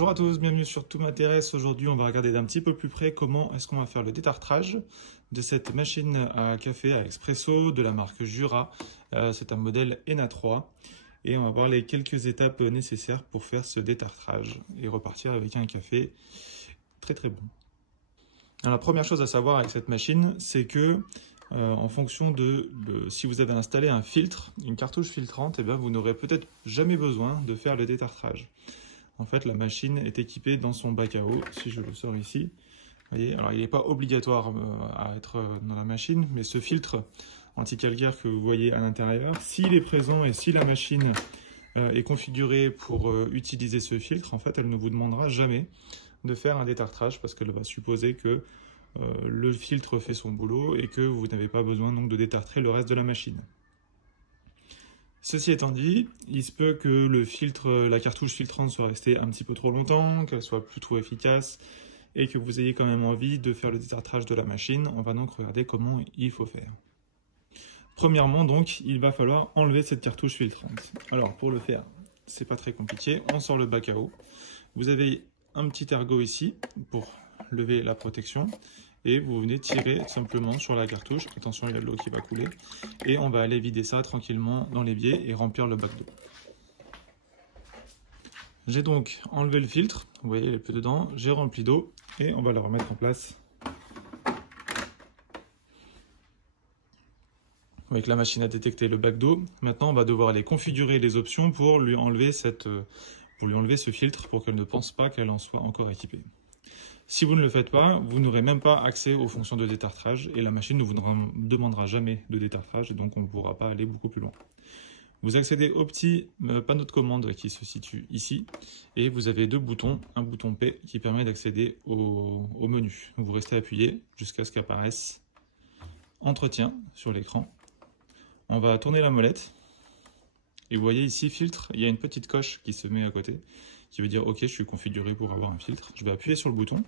Bonjour à tous, bienvenue sur Tout m'intéresse. Aujourd'hui, on va regarder d'un petit peu plus près comment est-ce qu'on va faire le détartrage de cette machine à café à expresso de la marque Jura. C'est un modèle ENA 3 et on va voir les quelques étapes nécessaires pour faire ce détartrage et repartir avec un café très bon. Alors, la première chose à savoir avec cette machine, c'est que en fonction de si vous avez installé un filtre, une cartouche filtrante, eh bien, vous n'aurez peut-être jamais besoin de faire le détartrage. En fait, la machine est équipée dans son bac à eau. Si je le sors ici, vous voyez, alors il n'est pas obligatoire à être dans la machine, mais ce filtre anti-calcaire que vous voyez à l'intérieur, s'il est présent et si la machine est configurée pour utiliser ce filtre, en fait, elle ne vous demandera jamais de faire un détartrage parce qu'elle va supposer que le filtre fait son boulot et que vous n'avez pas besoin donc de détartrer le reste de la machine. Ceci étant dit, il se peut que la cartouche filtrante soit restée un petit peu trop longtemps, qu'elle soit plus trop efficace et que vous ayez quand même envie de faire le détartrage de la machine. On va donc regarder comment il faut faire. Premièrement, donc, il va falloir enlever cette cartouche filtrante. Alors, pour le faire, c'est pas très compliqué. On sort le bac à eau. Vous avez un petit ergot ici pour lever la protection. Et vous venez tirer simplement sur la cartouche. Attention, il y a de l'eau qui va couler. Et on va aller vider ça tranquillement dans l'évier et remplir le bac d'eau. J'ai donc enlevé le filtre. Vous voyez, il est plus dedans. J'ai rempli d'eau et on va le remettre en place. Avec la machine à détecter le bac d'eau. Maintenant, on va devoir aller configurer les options pour lui enlever ce filtre pour qu'elle ne pense pas qu'elle en soit encore équipée. Si vous ne le faites pas, vous n'aurez même pas accès aux fonctions de détartrage et la machine ne vous demandera jamais de détartrage et donc on ne pourra pas aller beaucoup plus loin. Vous accédez au petit panneau de commande qui se situe ici et vous avez deux boutons, un bouton P qui permet d'accéder au menu. Vous restez appuyé jusqu'à ce qu'apparaisse Entretien sur l'écran. On va tourner la molette et vous voyez ici filtre, il y a une petite coche qui se met à côté qui veut dire ok, je suis configuré pour avoir un filtre. Je vais appuyer sur le bouton.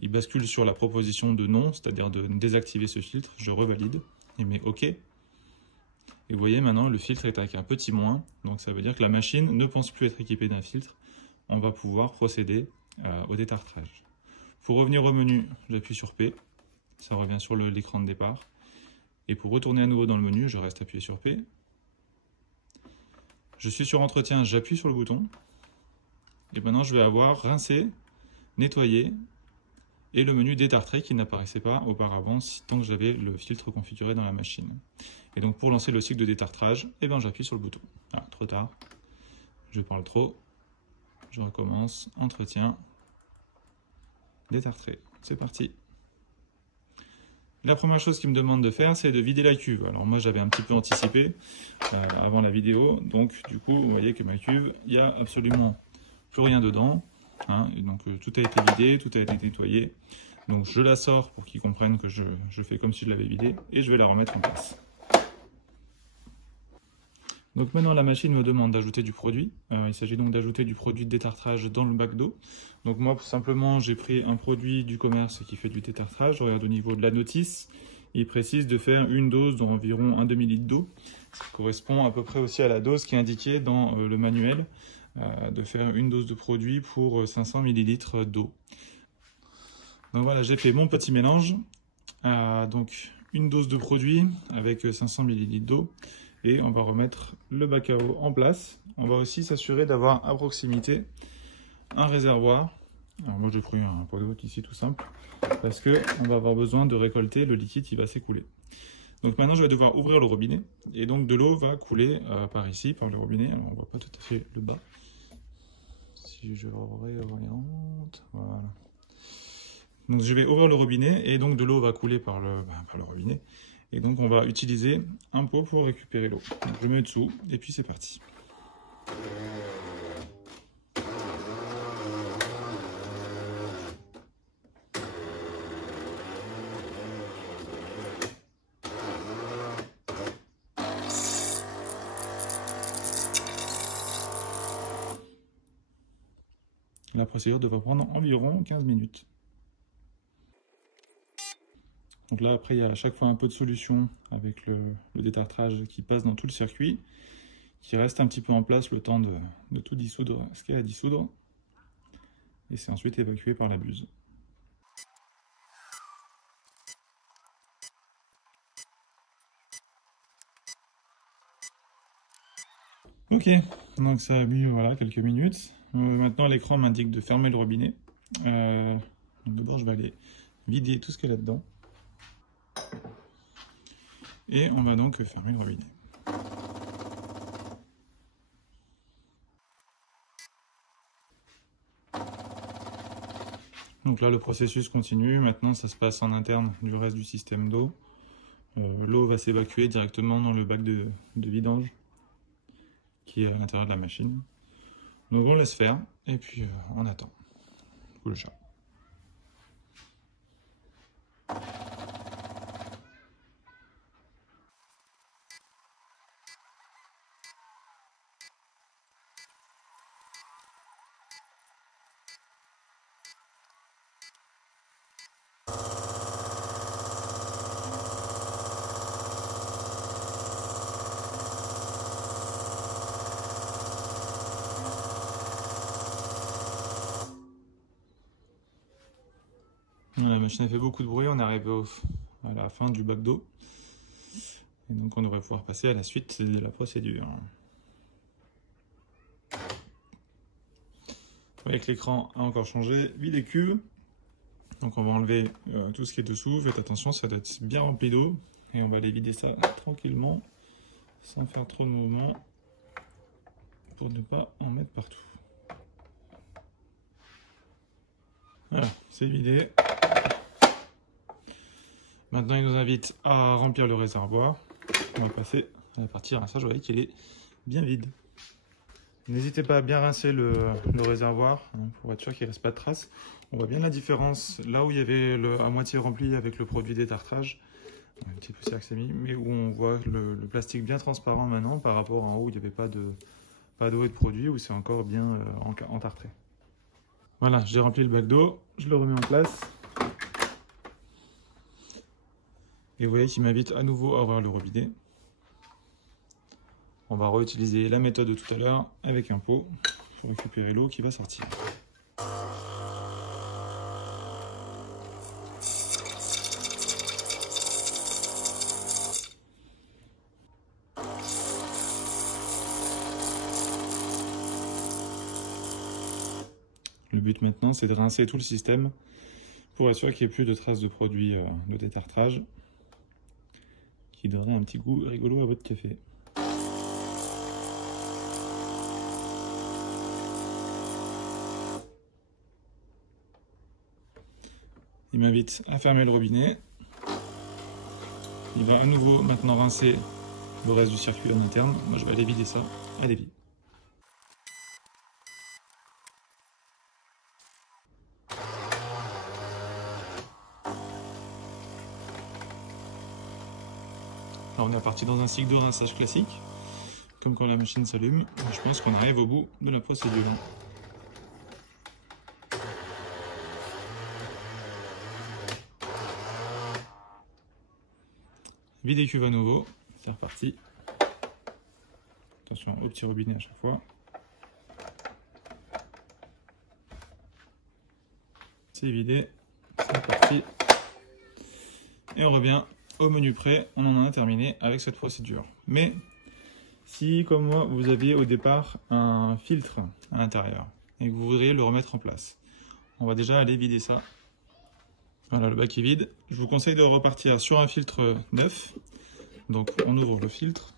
Il bascule sur la proposition de non, c'est-à-dire de désactiver ce filtre. Je revalide et mets OK. Et vous voyez maintenant, le filtre est avec un petit moins. Donc ça veut dire que la machine ne pense plus être équipée d'un filtre. On va pouvoir procéder au détartrage. Pour revenir au menu, j'appuie sur P. Ça revient sur l'écran de départ. Et pour retourner à nouveau dans le menu, je reste appuyé sur P. Je suis sur entretien, j'appuie sur le bouton. Et maintenant, je vais avoir rincé, nettoyé et le menu détartré qui n'apparaissait pas auparavant tant que j'avais le filtre configuré dans la machine. Et donc, pour lancer le cycle de détartrage, j'appuie sur le bouton. Ah, trop tard. Je parle trop. Je recommence. Entretien. Détartré. C'est parti. La première chose qu'il me demande de faire, c'est de vider la cuve. Alors moi, j'avais un petit peu anticipé avant la vidéo. Donc, du coup, vous voyez que ma cuve, il n'y a absolument plus rien dedans. Et donc, tout a été vidé, tout a été nettoyé. Donc, je la sors pour qu'ils comprennent que je fais comme si je l'avais vidée. Et je vais la remettre en place. Donc maintenant, la machine me demande d'ajouter du produit. Il s'agit donc d'ajouter du produit de détartrage dans le bac d'eau. Donc moi, simplement, j'ai pris un produit du commerce qui fait du détartrage. Je regarde au niveau de la notice. Il précise de faire une dose d'environ un demi-litre d'eau. Ça correspond à peu près aussi à la dose qui est indiquée dans le manuel, de faire une dose de produit pour 500 ml d'eau. Donc voilà, j'ai fait mon petit mélange. Donc une dose de produit avec 500 ml d'eau. Et on va remettre le bac à eau en place. On va aussi s'assurer d'avoir à proximité un réservoir. Alors moi j'ai pris un pot d'eau ici tout simple, parce qu'on va avoir besoin de récolter le liquide qui va s'écouler. Donc maintenant je vais devoir ouvrir le robinet, et donc de l'eau va couler par ici, par le robinet. Alors on ne voit pas tout à fait le bas. Si je réoriente, voilà. Donc je vais ouvrir le robinet, et donc de l'eau va couler par le robinet. Et donc on va utiliser un pot pour récupérer l'eau. Je mets dessous et puis c'est parti. La procédure devrait prendre environ 15 minutes. Donc là, après, il y a à chaque fois un peu de solution avec le détartrage qui passe dans tout le circuit, qui reste un petit peu en place le temps de tout dissoudre ce qu'il y a à dissoudre. et c'est ensuite évacué par la buse. Ok, donc ça a mis voilà, quelques minutes. Maintenant l'écran m'indique de fermer le robinet. D'abord je vais aller vider tout ce qu'il y a là-dedans. Et on va donc fermer le robinet. Donc là le processus continue, maintenant ça se passe en interne du reste du système d'eau. L'eau va s'évacuer directement dans le bac de vidange qui est à l'intérieur de la machine. Donc on laisse faire et puis on attend. Pour le chat. La machine a fait beaucoup de bruit, on est arrivé à la fin du bac d'eau. Et donc on devrait pouvoir passer à la suite de la procédure. Vous voyez que l'écran a encore changé, vide et cube. Donc on va enlever tout ce qui est dessous, faites attention, ça doit être bien rempli d'eau. Et on va aller vider ça tranquillement, sans faire trop de mouvement, pour ne pas en mettre partout. Voilà, c'est vidé. Maintenant, il nous invite à remplir le réservoir. On va passer à la partie rinçage. Vous voyez qu'il est bien vide. N'hésitez pas à bien rincer le réservoir pour être sûr qu'il ne reste pas de traces. On voit bien la différence là où il y avait à moitié rempli avec le produit détartrage. Un petit peu cirque mis, mais où on voit le plastique bien transparent maintenant par rapport en haut où il n'y avait pas d'eau et de produit, où c'est encore bien entartré. Voilà, j'ai rempli le bac d'eau, je le remets en place. Et vous voyez qu'il m'invite à nouveau à ouvrir le robinet. On va réutiliser la méthode de tout à l'heure avec un pot pour récupérer l'eau qui va sortir. Le but maintenant, c'est de rincer tout le système pour être sûr qu'il n'y ait plus de traces de produits de détartrage qui donnerait un petit goût rigolo à votre café. Il m'invite à fermer le robinet. Il va à nouveau maintenant rincer le reste du circuit en interne. Moi je vais aller vider ça. Allez, vide. Là on est parti dans un cycle de rinçage classique, comme quand la machine s'allume. Je pense qu'on arrive au bout de la procédure. Vide et cuve à nouveau, c'est reparti. Attention au petit robinet à chaque fois. C'est vidé, c'est reparti. Et on revient au menu prêt, on en a terminé avec cette procédure. Mais si, comme moi, vous aviez au départ un filtre à l'intérieur et que vous voudriez le remettre en place, on va déjà aller vider ça. Voilà, le bac est vide. Je vous conseille de repartir sur un filtre neuf. Donc on ouvre le filtre,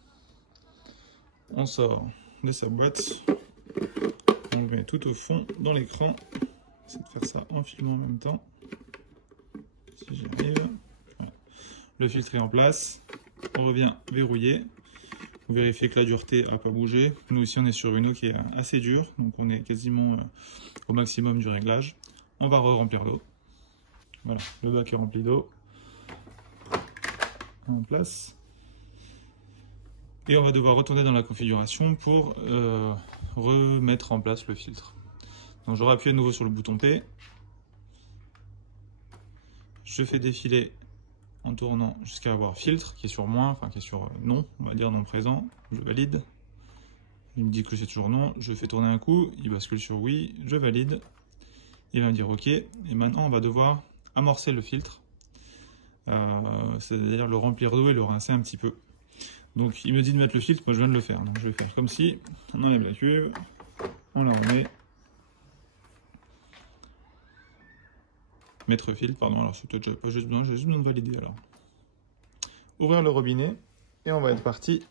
on sort de sa boîte, on le met tout au fond dans l'écran. J'essaie de faire ça en filmant en même temps, si j'y arrive. Voilà. Le filtre est en place, on revient verrouiller. Vous vérifiez que la dureté n'a pas bougé. Nous ici on est sur une eau qui est assez dure, donc on est quasiment au maximum du réglage. On va re-remplir l'eau. Voilà, le bac est rempli d'eau. En place. Et on va devoir retourner dans la configuration pour remettre en place le filtre. Donc je appuie à nouveau sur le bouton P. Je fais défiler en tournant jusqu'à avoir filtre qui est sur moins, enfin qui est sur non, on va dire non présent. Je valide. Il me dit que c'est toujours non. Je fais tourner un coup, il bascule sur oui, je valide. Il va me dire OK. Et maintenant, on va devoir amorcer le filtre. C'est-à-dire le remplir d'eau et le rincer un petit peu. Donc il me dit de mettre le filtre, moi je viens de le faire. Donc je vais faire comme si on enlève la cuve, on la remet. Mettre filtre, pardon, alors c'est peut-être pas juste besoin, j'ai juste besoin de valider alors. Ouvrir le robinet et on va être parti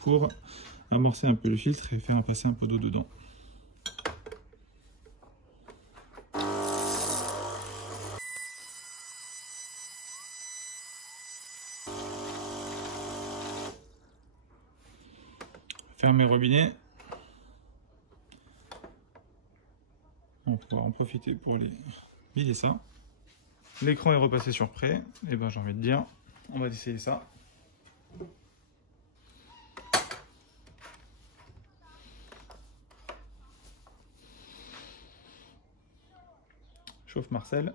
pour amorcer un peu le filtre et faire passer un peu d'eau dedans. Fermer le robinet. On va pouvoir en profiter pour les vider ça. L'écran est repassé sur prêt. Et ben j'ai envie de dire, on va essayer ça. Chauffe Marcel.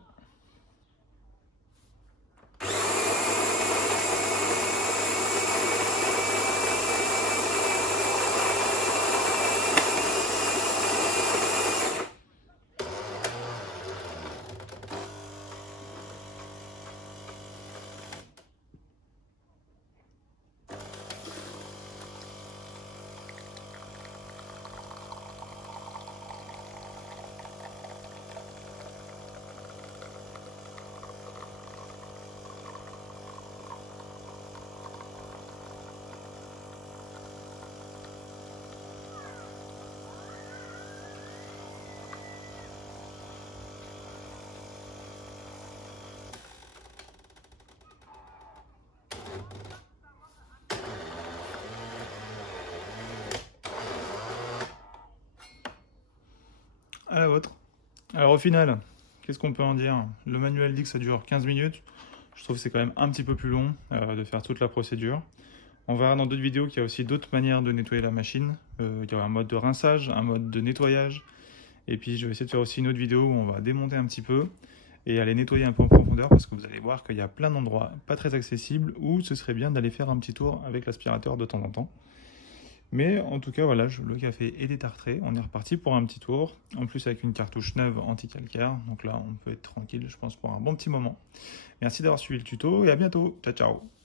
À la vôtre. Alors au final, qu'est-ce qu'on peut en dire? Le manuel dit que ça dure 15 minutes. Je trouve que c'est quand même un petit peu plus long de faire toute la procédure. On verra dans d'autres vidéos qu'il y a aussi d'autres manières de nettoyer la machine. Il y aura un mode de rinçage, un mode de nettoyage. Et puis je vais essayer de faire aussi une autre vidéo où on va démonter un petit peu et aller nettoyer un peu en profondeur parce que vous allez voir qu'il y a plein d'endroits pas très accessibles où ce serait bien d'aller faire un petit tour avec l'aspirateur de temps en temps. Mais en tout cas, voilà, le café est détartré. On est reparti pour un petit tour. En plus, avec une cartouche neuve anti-calcaire. Donc là, on peut être tranquille, je pense, pour un bon petit moment. Merci d'avoir suivi le tuto et à bientôt. Ciao, ciao.